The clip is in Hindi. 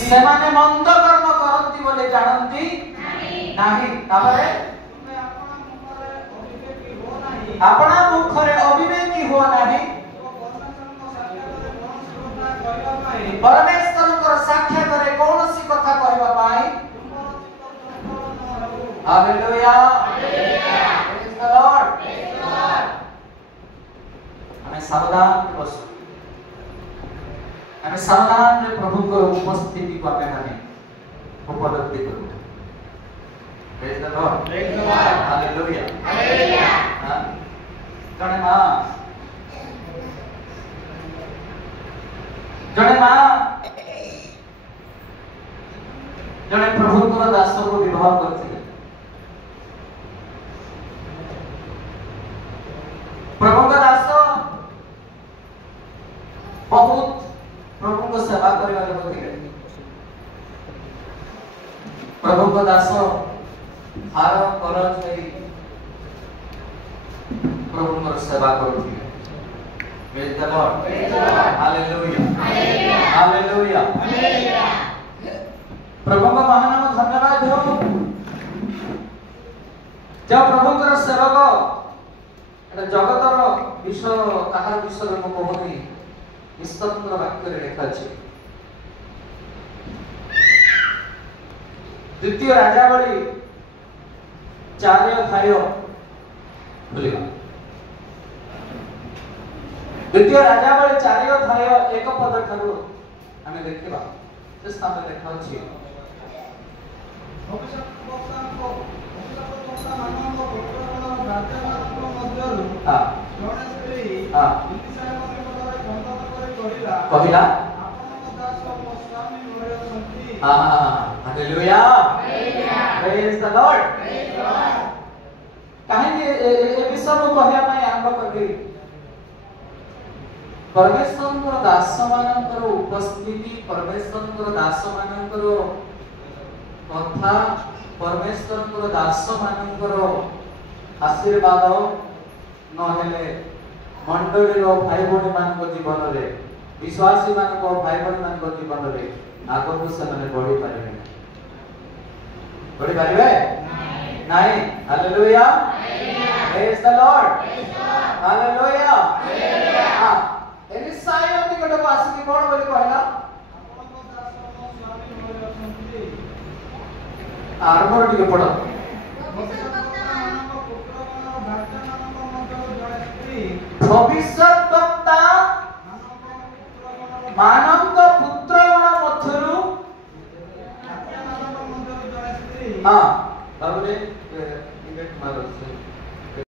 सेमाने मंद कर्म करंती बोले जानंती नाही तापरे अपना मुखरे अविवेकी हो नाही परमेश्वर को साक्षात करे कौन सी कथा कहबा पाई हालेलुया प्रेज द लॉर्ड हमें सावधान बसो हमें सावधान रे प्रभु को उपस्थिति को हमें माने उपलब्धि करू praise the Lord hallelujah hallelujah हां जड़े प्रभु को दास को विवाह करते प्रभु का दास बहुत प्रभु को सेवा करने वाले थे प्रभु का दास हार करज नहीं प्रभु को सेवा करते Praise the Lord. Hallelujah. Hallelujah. प्रभु का महानाम धन्यवाद हो जब प्रभु का सेवक एटा जगतर विषय ताहार विषय में कहनी निस्तंत्र वाक्य रे लिखा अछि द्वितीय राजावली 4 अध्याय बोलिबा द्वितीय राजावली 4 अध्याय 1 पद ठारू हमें देखिबा से स्थान में देखा अछि कहिला हालेलुया प्रेज द लॉर्ड कहीं ए विषय को कहया पई आरंभ करली परमेश्वर दास मानकर उपस्थिति परमेश्वर दास मानकर कथा परमेश्वर दास मानकर आशीर्वाद नहेले मंडली भाई भौणी मान जीवन रे विश्वासी मान भाई भौणी मान जीवन रे आगो को से माने बढ़ी पारे नहीं hallelujah praise the Lord hallelujah हां एलिसाया निकट को आसी के कोन बोली कहला आरंभ टिके पढ़ो भविष्यत वक्ता मानव पुत्र मध्यरु हां बाबूरे इवेंट मारो